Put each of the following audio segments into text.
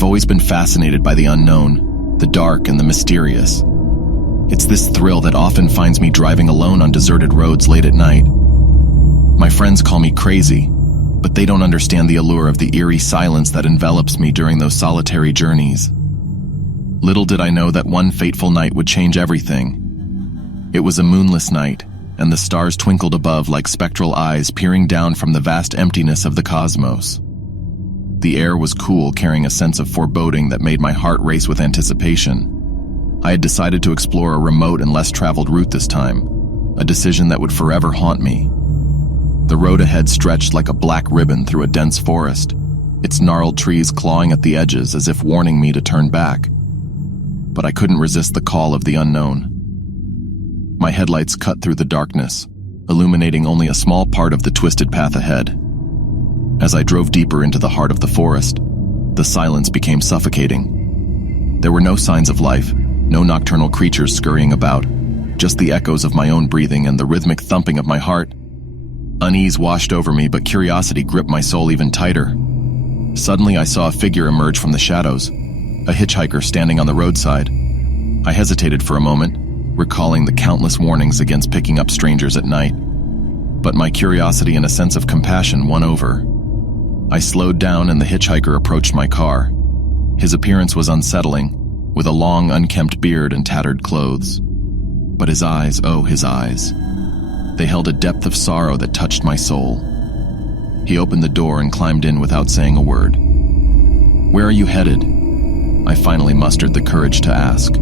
I've always been fascinated by the unknown, the dark and the mysterious. It's this thrill that often finds me driving alone on deserted roads late at night. My friends call me crazy, but they don't understand the allure of the eerie silence that envelops me during those solitary journeys. Little did I know that one fateful night would change everything. It was a moonless night, and the stars twinkled above like spectral eyes peering down from the vast emptiness of the cosmos. The air was cool, carrying a sense of foreboding that made my heart race with anticipation. I had decided to explore a remote and less traveled route this time, a decision that would forever haunt me. The road ahead stretched like a black ribbon through a dense forest, its gnarled trees clawing at the edges as if warning me to turn back. But I couldn't resist the call of the unknown. My headlights cut through the darkness, illuminating only a small part of the twisted path ahead. As I drove deeper into the heart of the forest, the silence became suffocating. There were no signs of life, no nocturnal creatures scurrying about, just the echoes of my own breathing and the rhythmic thumping of my heart. Unease washed over me, but curiosity gripped my soul even tighter. Suddenly, I saw a figure emerge from the shadows, a hitchhiker standing on the roadside. I hesitated for a moment, recalling the countless warnings against picking up strangers at night. But my curiosity and a sense of compassion won over. I slowed down and the hitchhiker approached my car. His appearance was unsettling, with a long, unkempt beard and tattered clothes. But his eyes, oh, his eyes. They held a depth of sorrow that touched my soul. He opened the door and climbed in without saying a word. "Where are you headed?" I finally mustered the courage to ask.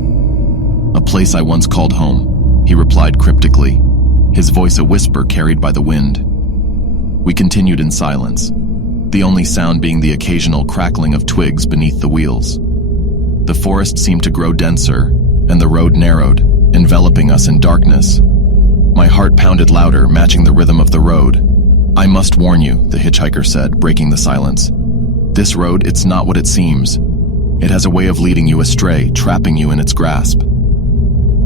"A place I once called home," he replied cryptically, his voice a whisper carried by the wind. We continued in silence, the only sound being the occasional crackling of twigs beneath the wheels. The forest seemed to grow denser, and the road narrowed, enveloping us in darkness. My heart pounded louder, matching the rhythm of the road. "I must warn you," the hitchhiker said, breaking the silence. "This road, it's not what it seems. It has a way of leading you astray, trapping you in its grasp."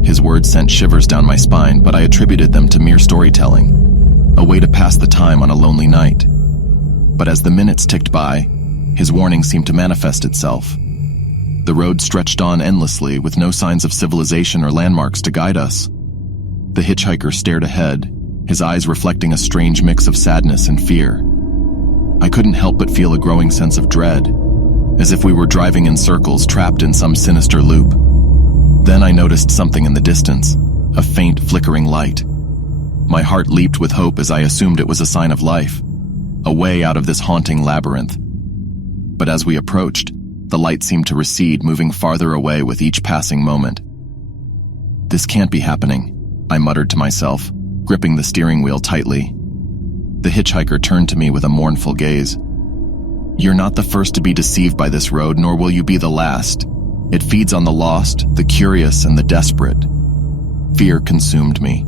His words sent shivers down my spine, but I attributed them to mere storytelling, a way to pass the time on a lonely night. But as the minutes ticked by, his warning seemed to manifest itself. The road stretched on endlessly, with no signs of civilization or landmarks to guide us. The hitchhiker stared ahead, his eyes reflecting a strange mix of sadness and fear. I couldn't help but feel a growing sense of dread, as if we were driving in circles, trapped in some sinister loop. Then I noticed something in the distance, a faint, flickering light. My heart leaped with hope as I assumed it was a sign of life, a way out of this haunting labyrinth. But as we approached, the light seemed to recede, moving farther away with each passing moment. "This can't be happening," I muttered to myself, gripping the steering wheel tightly. The hitchhiker turned to me with a mournful gaze. "You're not the first to be deceived by this road, nor will you be the last. It feeds on the lost, the curious, and the desperate." Fear consumed me,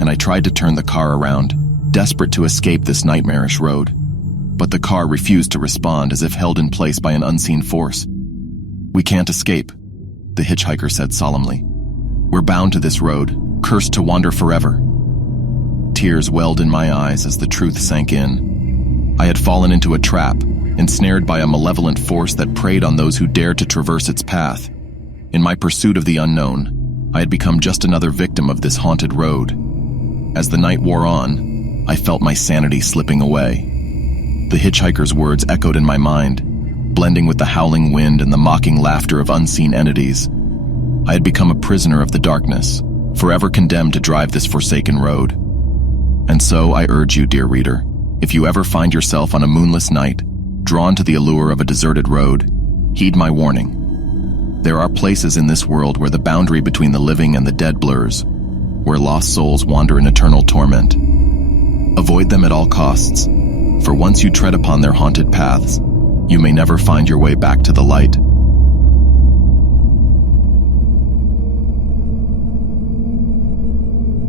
and I tried to turn the car around, desperate to escape this nightmarish road. But the car refused to respond, as if held in place by an unseen force. "We can't escape," the hitchhiker said solemnly. "We're bound to this road, cursed to wander forever." Tears welled in my eyes as the truth sank in. I had fallen into a trap, ensnared by a malevolent force that preyed on those who dared to traverse its path. In my pursuit of the unknown, I had become just another victim of this haunted road. As the night wore on, I felt my sanity slipping away. The hitchhiker's words echoed in my mind, blending with the howling wind and the mocking laughter of unseen entities. I had become a prisoner of the darkness, forever condemned to drive this forsaken road. And so I urge you, dear reader, if you ever find yourself on a moonless night, drawn to the allure of a deserted road, heed my warning. There are places in this world where the boundary between the living and the dead blurs, where lost souls wander in eternal torment. Avoid them at all costs, for once you tread upon their haunted paths, you may never find your way back to the light.